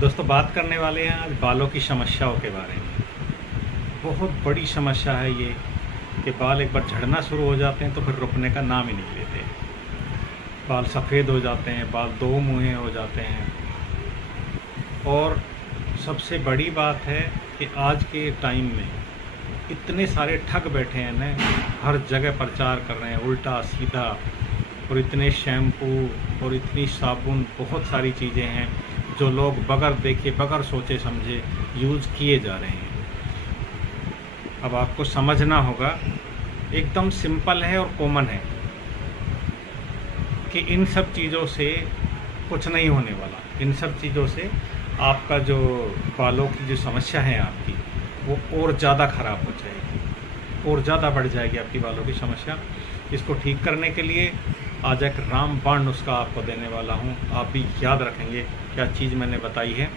दोस्तों बात करने वाले हैं आज बालों की समस्याओं के बारे में। बहुत बड़ी समस्या है ये कि बाल एक बार झड़ना शुरू हो जाते हैं तो फिर रुकने का नाम ही नहीं लेते। बाल सफ़ेद हो जाते हैं, बाल दो मुँहे हो जाते हैं। और सबसे बड़ी बात है कि आज के टाइम में इतने सारे ठग बैठे हैं ना, हर जगह प्रचार कर रहे हैं उल्टा सीधा, और इतने शैम्पू और इतनी साबुन, बहुत सारी चीज़ें हैं जो लोग बगैर देखे बगैर सोचे समझे यूज़ किए जा रहे हैं। अब आपको समझना होगा, एकदम सिंपल है और कॉमन है कि इन सब चीज़ों से कुछ नहीं होने वाला। इन सब चीज़ों से आपका जो बालों की जो समस्या है आपकी, वो और ज़्यादा ख़राब हो जाएगी और ज़्यादा बढ़ जाएगी आपकी बालों की समस्या। इसको ठीक करने के लिए आज एक रामबाण नुस्खा आपको देने वाला हूँ। आप भी याद रखेंगे क्या चीज़ मैंने बताई है।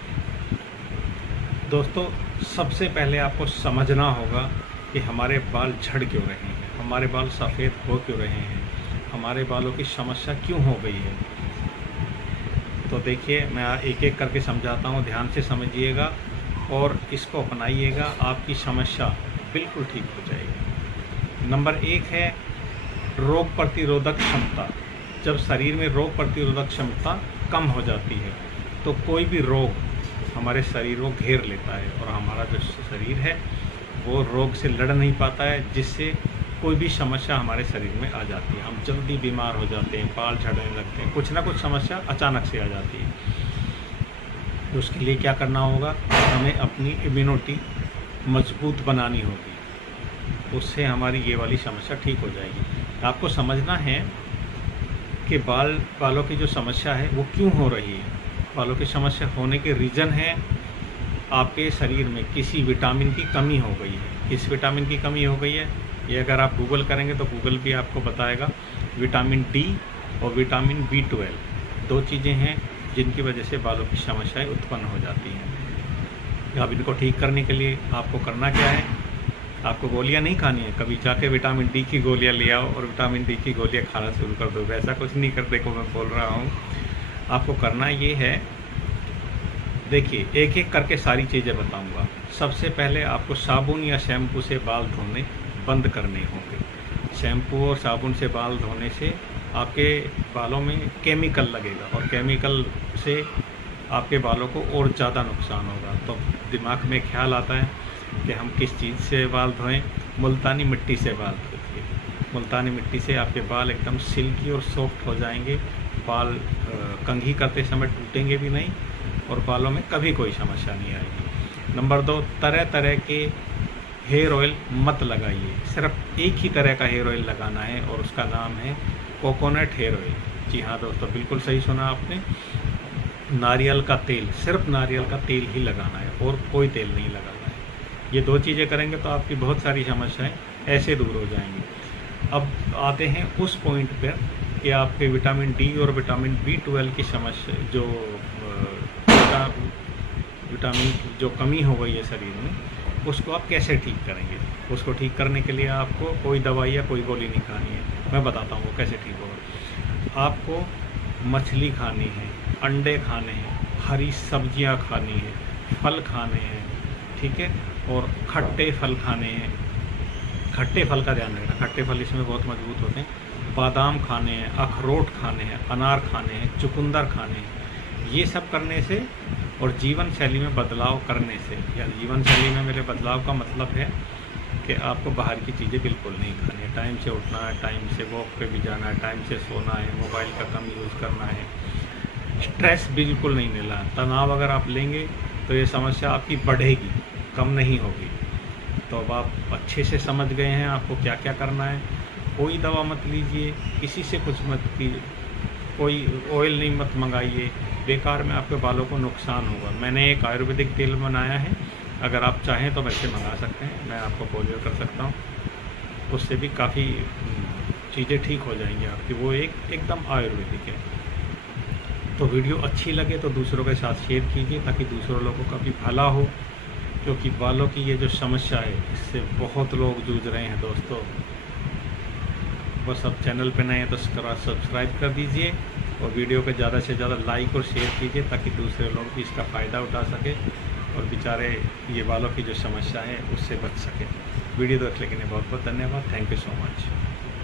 दोस्तों सबसे पहले आपको समझना होगा कि हमारे बाल झड़ क्यों रहे हैं, हमारे बाल सफ़ेद हो क्यों रहे हैं, हमारे बालों की समस्या क्यों हो गई है। तो देखिए, मैं एक एक करके समझाता हूँ, ध्यान से समझिएगा और इसको अपनाइएगा, आपकी समस्या बिल्कुल ठीक हो जाएगी। नंबर 1 है रोग प्रतिरोधक क्षमता। जब शरीर में रोग प्रतिरोधक क्षमता कम हो जाती है तो कोई भी रोग हमारे शरीर को घेर लेता है और हमारा जो शरीर है वो रोग से लड़ नहीं पाता है, जिससे कोई भी समस्या हमारे शरीर में आ जाती है। हम जल्दी बीमार हो जाते हैं, बाल झड़ने लगते हैं, कुछ ना कुछ समस्या अचानक से आ जाती है। तो उसके लिए क्या करना होगा, हमें अपनी इम्यूनिटी मजबूत बनानी होगी, उससे हमारी ये वाली समस्या ठीक हो जाएगी। आपको समझना है कि बालों की जो समस्या है वो क्यों हो रही है। बालों की समस्या होने के रीज़न है आपके शरीर में किसी विटामिन की कमी हो गई है। किस विटामिन की कमी हो गई है ये अगर आप गूगल करेंगे तो गूगल भी आपको बताएगा। विटामिन डी और विटामिन B12 दो चीज़ें हैं जिनकी वजह से बालों की समस्याएं उत्पन्न हो जाती हैं। अब इनको ठीक करने के लिए आपको करना क्या है, आपको गोलियां नहीं खानी है। कभी जाके विटामिन डी की गोलियां ले आओ और विटामिन डी की गोलियां खाना शुरू कर दो, वैसा कुछ नहीं कर। देखो मैं बोल रहा हूँ, आपको करना ये है, देखिए एक एक करके सारी चीज़ें बताऊंगा। सबसे पहले आपको साबुन या शैम्पू से बाल धोने बंद करने होंगे। शैम्पू और साबुन से बाल धोने से आपके बालों में केमिकल लगेगा और केमिकल से आपके बालों को और ज़्यादा नुकसान होगा। तो दिमाग में ख्याल आता है कि हम किस चीज़ से बाल धोएं। मुल्तानी मिट्टी से बाल धोइए। मुल्तानी मिट्टी से आपके बाल एकदम सिल्की और सॉफ्ट हो जाएंगे। बाल कंघी करते समय टूटेंगे भी नहीं और बालों में कभी कोई समस्या नहीं आएगी। नंबर 2, तरह तरह के हेयर ऑयल मत लगाइए। सिर्फ एक ही तरह का हेयर ऑयल लगाना है और उसका नाम है कोकोनट हेयर ऑयल। जी हाँ दोस्तों, बिल्कुल सही सुना आपने। नारियल का तेल, सिर्फ नारियल का तेल ही लगाना है और कोई तेल नहीं लगाना है। ये दो चीज़ें करेंगे तो आपकी बहुत सारी समस्याएं ऐसे दूर हो जाएंगी। अब आते हैं उस पॉइंट पर कि आपके विटामिन डी और विटामिन B12 की समस्या, जो विटामिन जो कमी हो गई है शरीर में, उसको आप कैसे ठीक करेंगे। उसको ठीक करने के लिए आपको कोई दवाई या कोई गोली नहीं खानी है। मैं बताता हूँ वो कैसे ठीक होगा। आपको मछली खानी है, अंडे खाने हैं, हरी सब्जियाँ खानी है, फल खाने हैं, ठीक है, और खट्टे फल खाने हैं। खट्टे फल का ध्यान रखना, खट्टे फल इसमें बहुत मजबूत होते हैं। बादाम खाने हैं, अखरोट खाने हैं, अनार खाने हैं, चुकंदर खाने हैं। ये सब करने से और जीवन शैली में बदलाव करने से, या जीवन शैली में मेरे बदलाव का मतलब है कि आपको बाहर की चीज़ें बिल्कुल नहीं खानी है। टाइम से उठना है, टाइम से वॉक पे भी जाना है, टाइम से सोना है, मोबाइल का कम यूज़ करना है, स्ट्रेस बिल्कुल नहीं लेना है। तनाव अगर आप लेंगे तो ये समस्या आपकी बढ़ेगी, कम नहीं होगी। तो अब आप अच्छे से समझ गए हैं आपको क्या क्या करना है। कोई दवा मत लीजिए, किसी से कुछ मत कीजिए, कोई ऑयल नहीं मत मंगाइए, बेकार में आपके बालों को नुकसान होगा। मैंने एक आयुर्वेदिक तेल बनाया है, अगर आप चाहें तो वैसे मंगा सकते हैं, मैं आपको कोरियर कर सकता हूँ। उससे भी काफ़ी चीज़ें ठीक हो जाएंगी आपकी। वो एकदम आयुर्वेदिक है। तो वीडियो अच्छी लगे तो दूसरों के साथ शेयर कीजिए ताकि दूसरों लोगों का भी भला हो, क्योंकि बालों की ये जो समस्या है इससे बहुत लोग जूझ रहे हैं दोस्तों। बस अब चैनल पे नए हैं तो सब्सक्राइब कर दीजिए और वीडियो को ज़्यादा से ज़्यादा लाइक और शेयर कीजिए ताकि दूसरे लोग भी इसका फ़ायदा उठा सके और बेचारे ये बालों की जो समस्या है उससे बच सके। वीडियो देखने के लिए बहुत बहुत धन्यवाद। Thank you so much.